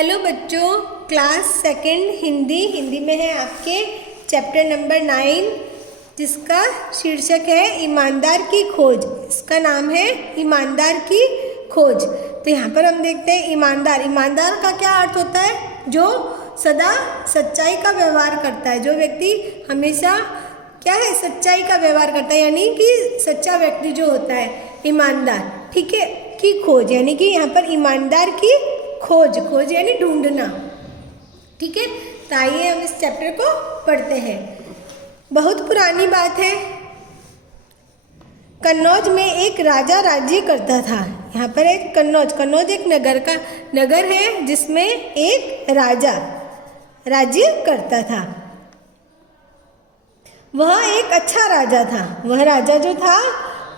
Hello बच्चों, class second Hindi में है आपके चैप्टर नंबर 9 जिसका शीर्षक है ईमानदार की खोज। इसका नाम है ईमानदार की खोज। तो यहाँ पर हम देखते हैं ईमानदार का क्या अर्थ होता है? जो सदा सच्चाई का व्यवहार करता है, जो व्यक्ति हमेशा क्या है, सच्चाई का व्यवहार करता है, यानी कि सच्चा व्यक्ति जो होता है ईमानदार, ठीक है, की खोज, यानी कि यहाँ पर ईमानदार की खोज यानी ढूंढना। ठीक है, तो आइए हम इस चैप्टर को पढ़ते हैं। बहुत पुरानी बात है, कन्नौज में एक राजा राज्य करता था। यहाँ पर एक कन्नौज एक नगर है जिसमें एक राजा राज्य करता था। वह एक अच्छा राजा था। वह राजा जो था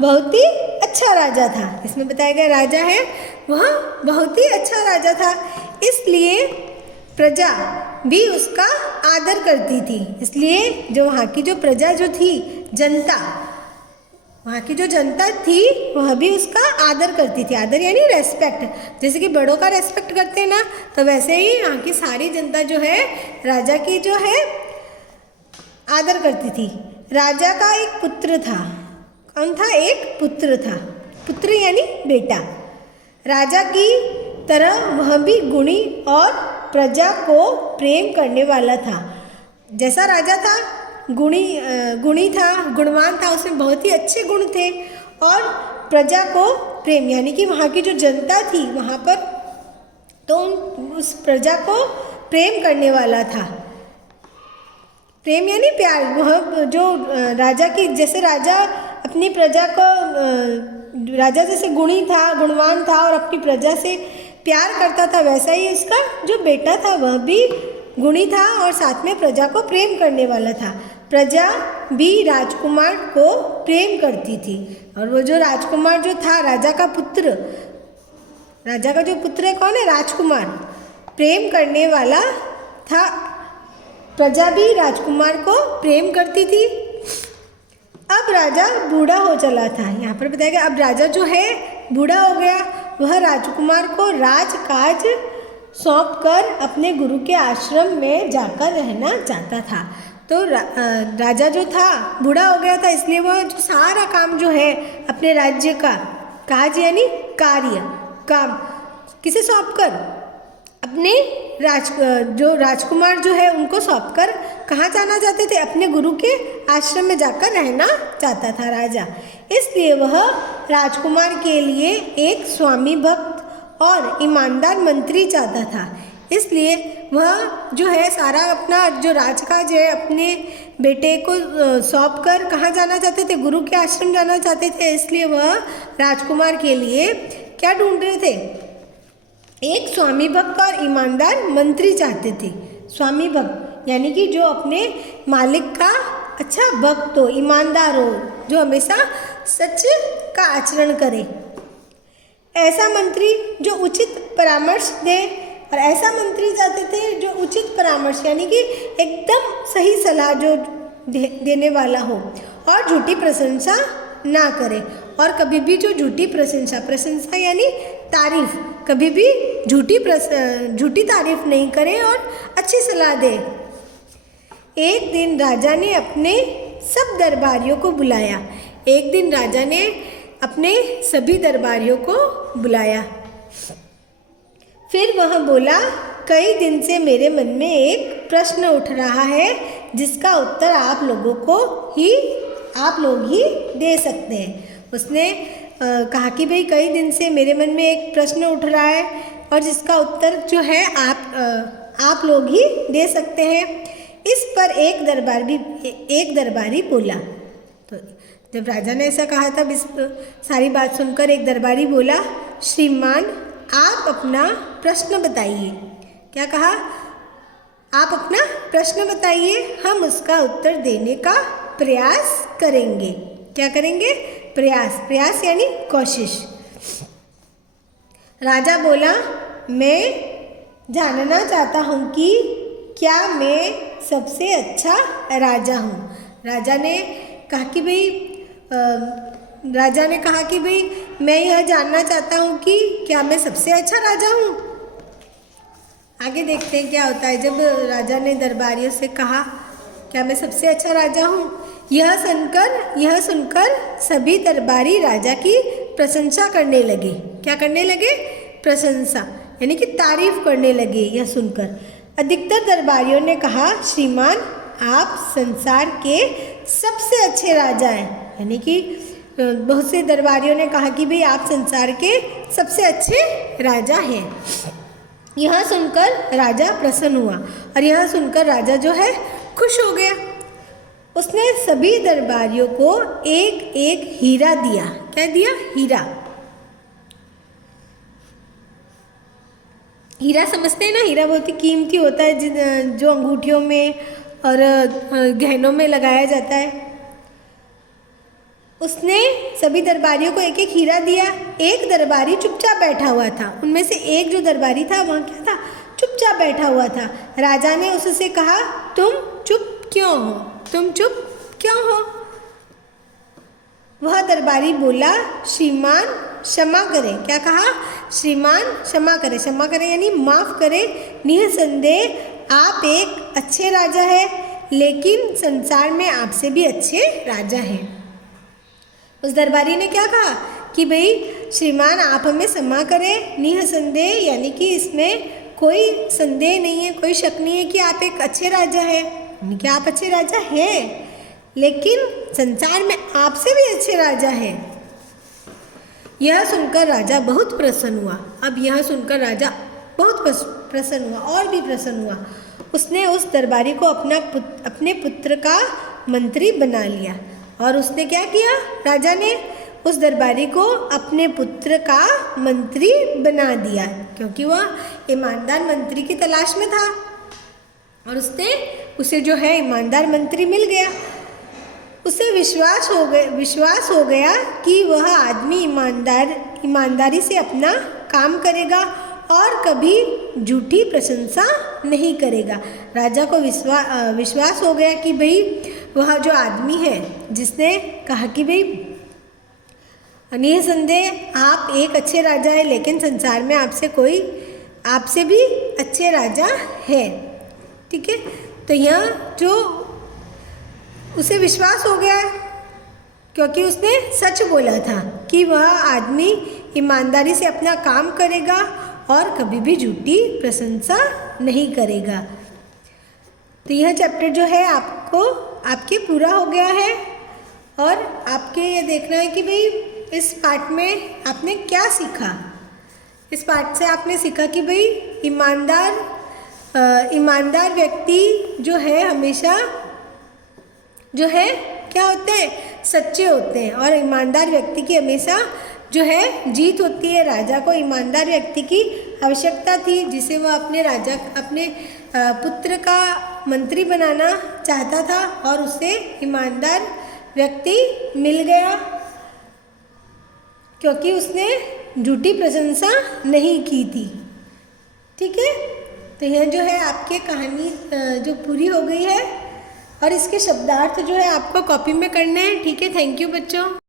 बहुत ही अच्छा राजा था। इसमें बताया गया राजा है वह बहुत ही अच्छा राजा था, इसलिए प्रजा भी उसका आदर करती थी। इसलिए जो वहाँ की जो प्रजा जो थी, जनता, वहाँ की जो जनता थी वह भी उसका आदर करती थी। आदर यानी रेस्पेक्ट, जैसे कि बड़ों का रेस्पेक्ट करते हैं ना, तो वैसे ही यहाँ की सारी जनता जो है राजा की जो है आदर करती थी। राजा का एक पुत्र था। कौन था? एक पुत्र था। पुत्र यानी बेटा। राजा की तरह वह भी गुणी और प्रजा को प्रेम करने वाला था। जैसा राजा था गुणी था, गुणवान था, उसमें बहुत ही अच्छे गुण थे। और प्रजा को प्रेम यानी कि वहाँ की जो जनता थी वहाँ पर, तो उस प्रजा को प्रेम करने वाला था। प्रेम यानी प्यार। वह जो राजा की, जैसे राजा अपनी प्रजा को, राजा जैसे गुणी था, गुणवान था और अपनी प्रजा से प्यार करता था, वैसा ही उसका जो बेटा था वह भी गुणी था और साथ में प्रजा को प्रेम करने वाला था। प्रजा भी राजकुमार को प्रेम करती थी। और वो जो राजकुमार जो था, राजा का जो पुत्र है कौन है? राजकुमार, प्रेम करने वाला था। प्रजा भी राजकुमार को प्रेम करती थी। अब राजा बूढ़ा हो चला था। यहाँ पर बताया गया अब राजा जो है बूढ़ा हो गया। वह राजकुमार को राजकाज सौंपकर अपने गुरु के आश्रम में जाकर रहना चाहता था। तो राजा जो था बूढ़ा हो गया था, इसलिए वह जो सारा काम जो है अपने राज्य का, काज यानी कार्य, काम किसे सौंपकर? अपने जो राजकुमार जो है उनको सौंपकर कहाँ जाना चाहते थे? अपने गुरु के आश्रम में जाकर रहना चाहता था राजा। इसलिए वह राजकुमार के लिए एक स्वामी भक्त और ईमानदार मंत्री चाहता था। इसलिए वह जो है सारा अपना जो राजकाज है अपने बेटे को सौंपकर कहाँ जाना चाहते थे? गुरु के आश्रम जाना चाहते थे। इसलिए वह राजकुमार के लिए क्या ढूंढ रहे थे? एक स्वामी भक्त और ईमानदार मंत्री चाहते थे। स्वामी भक्त यानी कि जो अपने मालिक का अच्छा भक्त हो, ईमानदार हो, जो हमेशा सच का आचरण करे। ऐसा मंत्री जो उचित परामर्श दे, और ऐसा मंत्री चाहते थे जो उचित परामर्श यानी कि एकदम सही सलाह जो देने वाला हो और झूठी प्रशंसा ना करे। और कभी भी जो झूठी प्रशंसा यानी तारीफ, कभी भी झूठी तारीफ नहीं करे और अच्छी सलाह दे। एक दिन राजा ने अपने सब दरबारियों को बुलाया। सभी दरबारियों को बुलाया। फिर वह बोला, कई दिन से मेरे मन में एक प्रश्न उठ रहा है जिसका उत्तर आप लोग ही दे सकते हैं। उसने कहा कि भाई कई दिन से मेरे मन में एक प्रश्न उठ रहा है और जिसका उत्तर जो है आप लोग ही दे सकते हैं। इस पर एक दरबारी बोला। तो जब राजा ने ऐसा कहा तब इस सारी बात सुनकर एक दरबारी बोला, श्रीमान आप अपना प्रश्न बताइए। क्या कहा? आप अपना प्रश्न बताइए, हम उसका उत्तर देने का प्रयास करेंगे। क्या करेंगे? प्रयास यानी कोशिश। राजा बोला, मैं जानना चाहता हूँ कि क्या मैं सबसे अच्छा राजा हूँ। राजा ने कहा कि भाई मैं यह जानना चाहता हूँ कि क्या मैं सबसे अच्छा राजा हूँ। आगे देखते हैं क्या होता है। जब राजा ने दरबारियों से कहा, क्या मैं सबसे अच्छा राजा हूँ? यह सुनकर सभी दरबारी राजा की प्रशंसा करने लगे। क्या करने लगे? प्रशंसा, यानी कि तारीफ करने लगे। यह सुनकर अधिकतर दरबारियों ने कहा, श्रीमान आप संसार के सबसे अच्छे राजा हैं। यानी कि बहुत से दरबारियों ने कहा कि भाई आप संसार के सबसे अच्छे राजा हैं। यह सुनकर राजा प्रसन्न हुआ और यह सुनकर राजा जो है खुश हो गया। उसने सभी दरबारियों को एक एक हीरा दिया। क्या दिया? हीरा। हीरा समझते हैं ना? हीरा बहुत ही कीमती होता है जो अंगूठियों में और गहनों में लगाया जाता है। उसने सभी दरबारियों को एक एक हीरा दिया। एक दरबारी चुपचाप बैठा हुआ था। उनमें से एक जो दरबारी था वहाँ क्या था? चुपचाप बैठा हुआ था। राजा ने उससे कहा, तुम चुप क्यों हो? तुम चुप क्यों हो? वह दरबारी बोला, श्रीमान क्षमा करें। क्या कहा? श्रीमान क्षमा करें। क्षमा करें यानी माफ़ करें। निसंदेह आप एक अच्छे राजा हैं, लेकिन संसार में आपसे भी अच्छे राजा हैं। उस दरबारी ने क्या कहा कि भाई श्रीमान आप हमें क्षमा करें। निसंदेह यानी कि इसमें कोई संदेह नहीं है, कोई शक नहीं है कि आप एक अच्छे राजा हैं, यानी कि आप अच्छे राजा हैं, लेकिन संसार में आपसे भी अच्छे राजा हैं। यह सुनकर राजा बहुत प्रसन्न हुआ। अब यह सुनकर राजा बहुत प्रसन्न हुआ और भी प्रसन्न हुआ। उसने उस दरबारी को अपने पुत्र का मंत्री बना लिया। और उसने क्या किया? राजा ने उस दरबारी को अपने पुत्र का मंत्री बना दिया, क्योंकि वह ईमानदार मंत्री की तलाश में था और उसे जो है ईमानदार मंत्री मिल गया। उसे विश्वास हो गया कि वह आदमी ईमानदारी से अपना काम करेगा और कभी झूठी प्रशंसा नहीं करेगा। राजा को विश्वास हो गया कि भाई वह जो आदमी है जिसने कहा कि भाई निसंदेह आप एक अच्छे राजा है, लेकिन संसार में आपसे भी अच्छे राजा है। ठीक है, तो यह जो उसे विश्वास हो गया क्योंकि उसने सच बोला था कि वह आदमी ईमानदारी से अपना काम करेगा और कभी भी झूठी प्रशंसा नहीं करेगा। तो यह चैप्टर जो है आपके पूरा हो गया है और आपके ये देखना है कि भाई इस पार्ट में आपने क्या सीखा। इस पार्ट से आपने सीखा कि भाई ईमानदार व्यक्ति जो है हमेशा जो है क्या होते हैं? सच्चे होते हैं और ईमानदार व्यक्ति की हमेशा जो है जीत होती है। राजा को ईमानदार व्यक्ति की आवश्यकता थी, जिसे वह अपने पुत्र का मंत्री बनाना चाहता था और उसे ईमानदार व्यक्ति मिल गया क्योंकि उसने झूठी प्रशंसा नहीं की थी। ठीक है, तो यह जो है आपकी कहानी जो पूरी हो गई है और इसके शब्दार्थ जो है आपको कॉपी में करने हैं। ठीक है, थैंक यू बच्चों।